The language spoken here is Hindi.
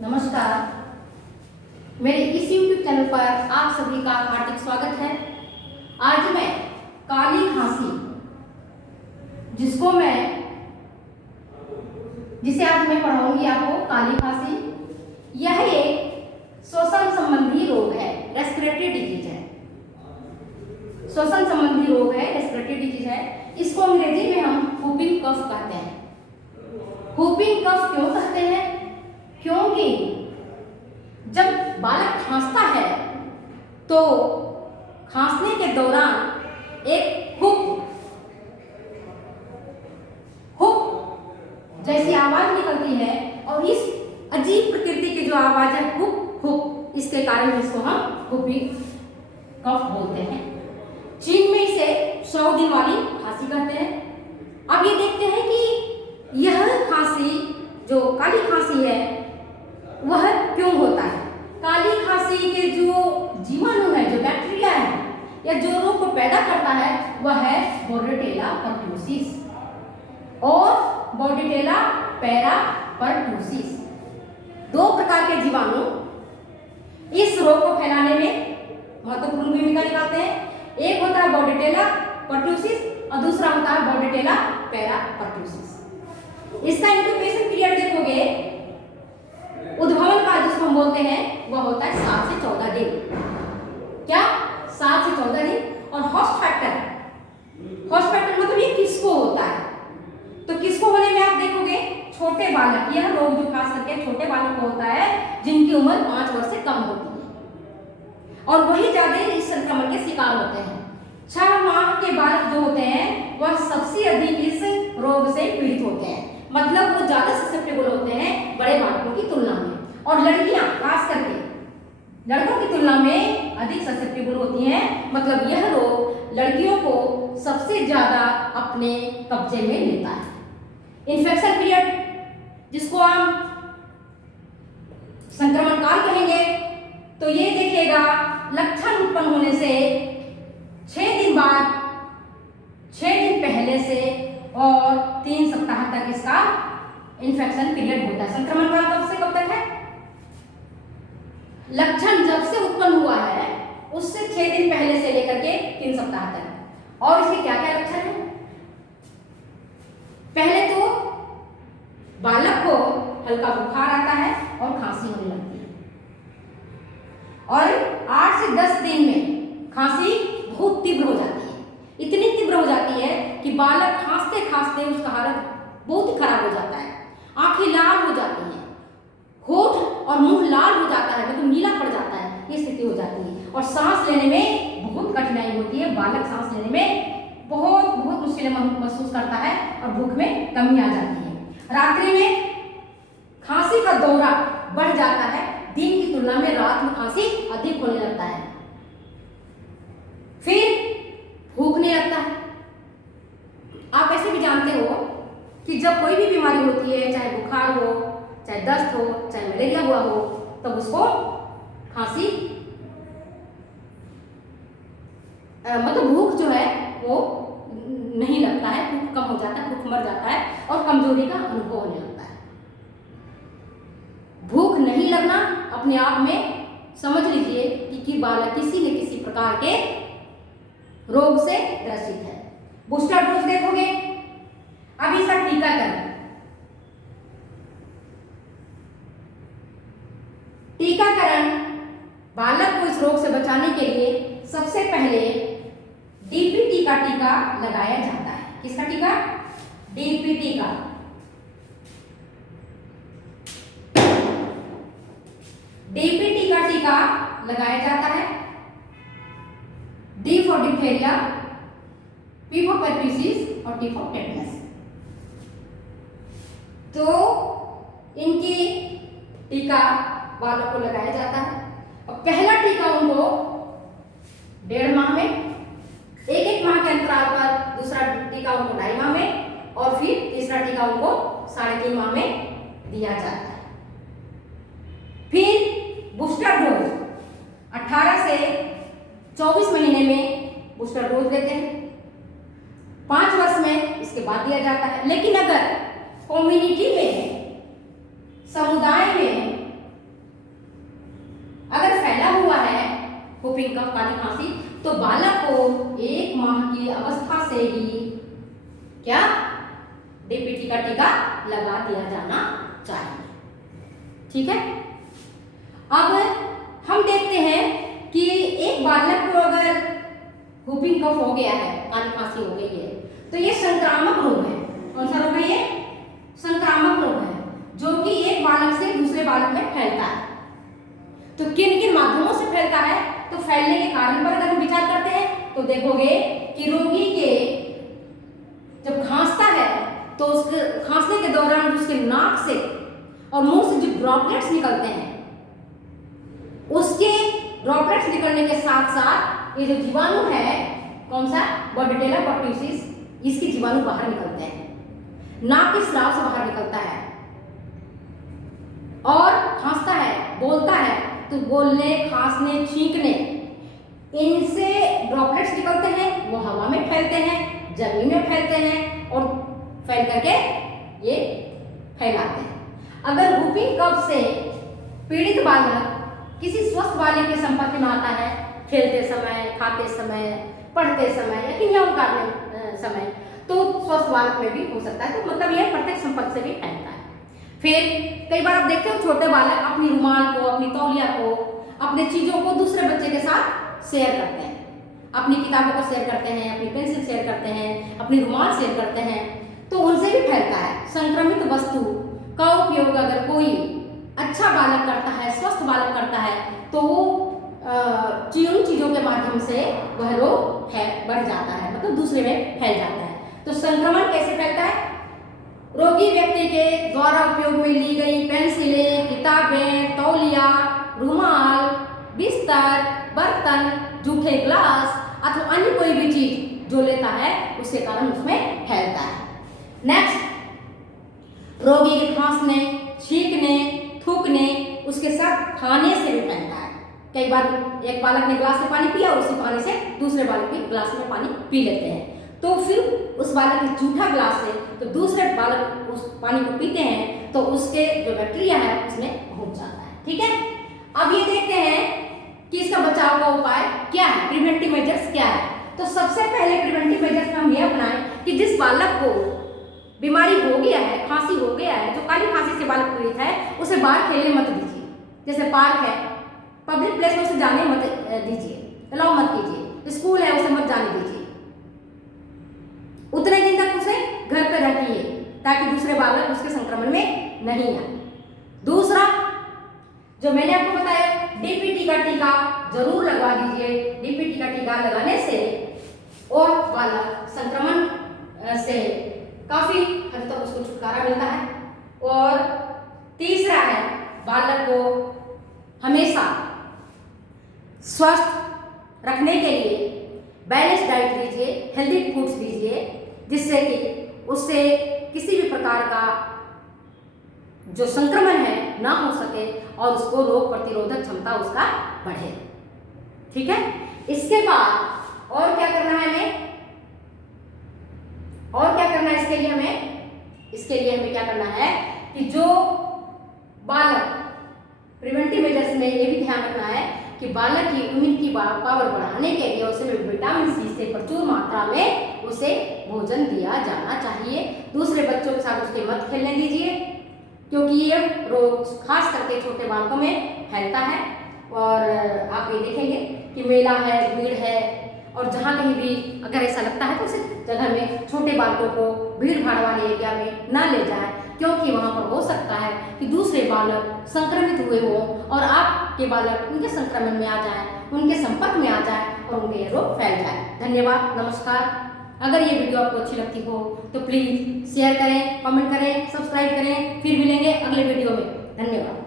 नमस्कार। मेरे इस YouTube चैनल पर आप सभी का हार्दिक स्वागत है। आज मैं काली खांसी जिसे आज मैं पढ़ाऊंगी आपको, काली खांसी यह एक श्वसन संबंधी रोग है, रेस्पिरेटरी डिजीज है। श्वसन संबंधी रोग है, रेस्पिरेटरी डिजीज है। इसको अंग्रेजी में हम whooping कफ कहते हैं। whooping कफ क्यों कहते हैं? क्योंकि जब बालक खांसता है तो खांसने के दौरान एक हुक जैसी आवाज निकलती है, और इस अजीब प्रकृति की जो आवाज है हुक हुक, इसके कारण इसको हम whooping कफ बोलते हैं। चीन में इसे 100 दिन वाली खांसी कहते हैं। अब ये देखते हैं कि यह खांसी जो काली खांसी है वह क्यों होता है। काली खांसी के जो जीवाणु है, जो बैक्टीरिया है या जो रोग को पैदा करता है वह है बोर्डेटेला परट्यूसिस और बोर्डेटेला पैरापर्ट्यूसिस। दो प्रकार के जीवाणु इस रोग को फैलाने में महत्वपूर्ण भूमिका निभाते हैं। एक होता है बोर्डेटेला परट्यूसिस और दूसरा होता है बोर्डेटेला पैरापर्ट्यूसिस। इसका इंक्यूबेशन पीरियड देखोगे, उद्भवन काल जिसको हम बोलते हैं वह होता है 7 से 14 दिन। क्या? 7 से 14 दिन। और होस्ट फैक्टर मतलब ये किसको होता है? तो किसको होने में आप देखोगे, छोटे बालक। यह रोग जो खास करके छोटे बालक को होता है जिनकी उम्र 5 वर्ष से कम होती है, और वही ज्यादा इस संक्रमण के शिकार होते हैं। 6 माह के बालक जो होते हैं वह सबसे अधिक इस रोग से पीड़ित होते हैं, मतलब वो ज्यादा ससेप्टेबल होते हैं बड़े बालकों की तुलना में। और लड़कियां खास करके लड़कों की तुलना में अधिक ससेप्टेबल होती हैं, मतलब यह रोग लड़कियों को सबसे ज्यादा अपने कब्जे में लेता है। इन्फेक्शन पीरियड जिसको हम संक्रमण काल कहेंगे, तो ये देखिएगा लक्षण उत्पन्न होने से 6 दिन बाद, 6 दिन पहले से और 3 सप्ताह तक इसका इन्फेक्शन पीरियड होता है। संक्रमण काल कब से कब तक है? लक्षण जब से उत्पन्न हुआ है उससे 6 दिन पहले से लेकर के 3 सप्ताह तक। और इसके क्या क्या लक्षण हैं? पहले तो बालक को हल्का बुखार आता है और खांसी होने लगती है, और 8 से 10 दिन में खांसी बहुत तीव्र हो जाती है। इतनी तीव्र हो जाती है कि बालक खांसते खांसते उसका हालत बहुत ही खराब हो जाता है। आंखें लाल हो जाती हैं, होठ और मुंह लाल हो जाता है, मतलब नीला पड़ जाता है, ये स्थिति हो जाती है। और सांस लेने में बहुत कठिनाई होती है। बालक सांस लेने में बहुत मुश्किलें महसूस करता है और भूख में कमी आ जाती है। रात्रि में खांसी का दौरा बढ़ जाता है, दिन की तुलना में रात में खांसी अधिक होने लगता है। फिर भूख नहीं लगता है। आप ऐसे भी जानते हो कि जब कोई भी बीमारी होती है, चाहे बुखार हो, चाहे दस्त हो, चाहे मलेरिया हुआ हो, तब उसको खांसी मतलब भूख जो है वो नहीं लगता है, भूख कम हो जाता है, भूख मर जाता है और कमजोरी का अनुभव होने लगता है। भूख नहीं लगना अपने आप में समझ लीजिए कि बालक किसी न किसी प्रकार के रोग से ग्रसित है। बूस्टर डोज देखोगे, अब इसका टीकाकरण बालक को इस रोग से बचाने के लिए सबसे पहले डीपीटी का टीका लगाया जाता है। किसका टीका? डीपीटी का। डीपीटी का टीका लगाया जाता है। D for diphtheria, P for pertussis और टी फॉर टेटनस। तो इनकी टीका बालक को लगाया जाता है। और पहला टीका उनको 1.5 माह में, 1 माह के अंतराल पर, दूसरा टीका उनको 2.5 माह में, और फिर तीसरा टीका उनको 3.5 माह में दिया जाता है। फिर बूस्टर डोज 18 से 24 महीने में बूस्टर डोज देते हैं। 5 वर्ष में इसके बाद दिया जाता है। लेकिन अगर कम्युनिटी में, समुदाय में whooping cough काली खांसी, तो बालक को 1 माह की अवस्था से ही क्या डीपीटी का टीका लगा दिया जाना चाहिए। ठीक है, अब हम देखते हैं कि एक बालक को अगर whooping cough हो गया है, काली खांसी हो गई है, तो ये संक्रामक रोग है। कौन सा रोग है ये? संक्रामक रोग है, जो कि एक बालक से दूसरे बालक में फैलता है। तो किन किन माध्यमों से फैलता है? तो फैलने के कारण पर अगर हम विचार करते हैं तो देखोगे कि रोगी के जब खांसता है तो उसके खांसने के दौरान उसके नाक से और मुंह से जो ड्रॉपलेट्स निकलते हैं, उसके ड्रॉपलेट्स निकलने के साथ साथ ये जो जीवाणु है, कौन सा? बॉर्डेटेला परट्यूसिस, इसके जीवाणु बाहर निकलते हैं, नाक के स्राव से बाहर निकलता है और खांसता है, बोलता है, तो बोलने, खांसने, छींकने, इनसे ड्रॉपलेट्स निकलते हैं, वो हवा में फैलते हैं, जमीन में फैलते हैं और फैल करके ये फैलाते हैं। अगर whooping cough से पीड़ित बालक किसी स्वस्थ बालक के संपर्क में आता है, खेलते समय, खाते समय, पढ़ते समय या क्रियाओं करने समय, तो स्वस्थ बालक में भी हो सकता है। तो मतलब यह प्रत्यक्ष संपर्क से भी फैलता है। फिर कई बार आप देखते हो छोटे बालक अपनी रुमाल को, अपनी तौलिया को, अपने चीजों को दूसरे बच्चे के साथ शेयर करते हैं, अपनी किताबों को शेयर करते हैं, अपनी पेंसिल शेयर करते हैं, अपनी रुमाल शेयर करते हैं, तो उनसे भी फैलता है। संक्रमित वस्तु का उपयोग अगर कोई अच्छा बालक करता है, स्वस्थ बालक करता है, तो वो उन चीजों के माध्यम से वह रोग बढ़ जाता है, मतलब दूसरे में फैल जाता है। तो संक्रमण कैसे फैलता है? रोगी व्यक्ति के द्वारा उपयोग में ली गई पेंसिलें, किताबें, तौलिया, रुमाल, बिस्तर, बर्तन, जूठे ग्लास अथवा अन्य कोई भी चीज जो लेता है उसके कारण उसमें फैलता है। नेक्स्ट, रोगी के खांसने, छींकने, थूकने, उसके साथ खाने से भी फैलता है। कई बार एक बालक ने ग्लास में पानी पिया और उसी पानी से दूसरे बालक भी ग्लास में पानी पी लेते हैं, तो फिर उस बालक के जूठा ग्लास से तो दूसरे बालक उस पानी को पीते हैं, तो उसके जो बैक्टीरिया है उसमें पहुंच जाता है। ठीक है, अब ये देखते हैं कि इसका बचाव का उपाय क्या है, प्रिवेंटिव मेजर्स क्या है। तो सबसे पहले प्रिवेंटिव मेजर्स में हम यह अपनाएं कि जिस बालक को बीमारी हो गया है, खांसी हो गया है, जो काली खांसी से बालक पीड़ित है, उसे बाहर खेलने मत दीजिए। जैसे पार्क है, पब्लिक प्लेस में उसे जाने मत दीजिए, अलाउ मत कीजिए, स्कूल है उसे मत जाने दीजिए। उतने दिन तक उसे घर पर रखिए ताकि दूसरे बालक उसके संक्रमण में नहीं आए। दूसरा, जो मैंने आपको बताया, डीपीटी का टीका जरूर लगवा दीजिए। डीपीटी का टीका लगाने से और बालक संक्रमण से काफी हद तक उसको छुटकारा मिलता है। और तीसरा है, बालक को हमेशा स्वस्थ रखने के लिए बैलेंस डाइट दीजिए, हेल्दी फूड्स दीजिए, जिससे कि उससे किसी भी प्रकार का जो संक्रमण है ना हो सके और उसको रोग प्रतिरोधक क्षमता उसका बढ़े। ठीक है, इसके बाद और क्या करना है हमें, और क्या करना है इसके लिए हमें क्या करना है कि जो बालक प्रिवेंटिव मेजर्स में ये भी ध्यान रखना है कि बालक की इम्यूनिटी पावर बढ़ाने के लिए उसे विटामिन सी से प्रचुर मात्रा में उसे भोजन दिया जाना चाहिए। दूसरे बच्चों के साथ उसके मत खेलने दीजिए, क्योंकि ये रोग खास करके छोटे बालकों में फैलता है। और आप ये देखेंगे कि मेला है, भीड़ है, और जहाँ कहीं भी अगर ऐसा लगता है तो उस जगह में छोटे बालकों को भीड़ भाड़ वाले एरिया में ना ले जाए, क्योंकि वहाँ पर हो सकता है कि दूसरे बालक संक्रमित हुए हों और आपके बालक उनके संक्रमण में आ जाए, उनके संपर्क में आ जाए और उनके ये रोग फैल जाए। धन्यवाद, नमस्कार। अगर ये वीडियो आपको अच्छी लगती हो तो प्लीज़ शेयर करें, कमेंट करें, सब्सक्राइब करें। फिर मिलेंगे अगले वीडियो में। धन्यवाद।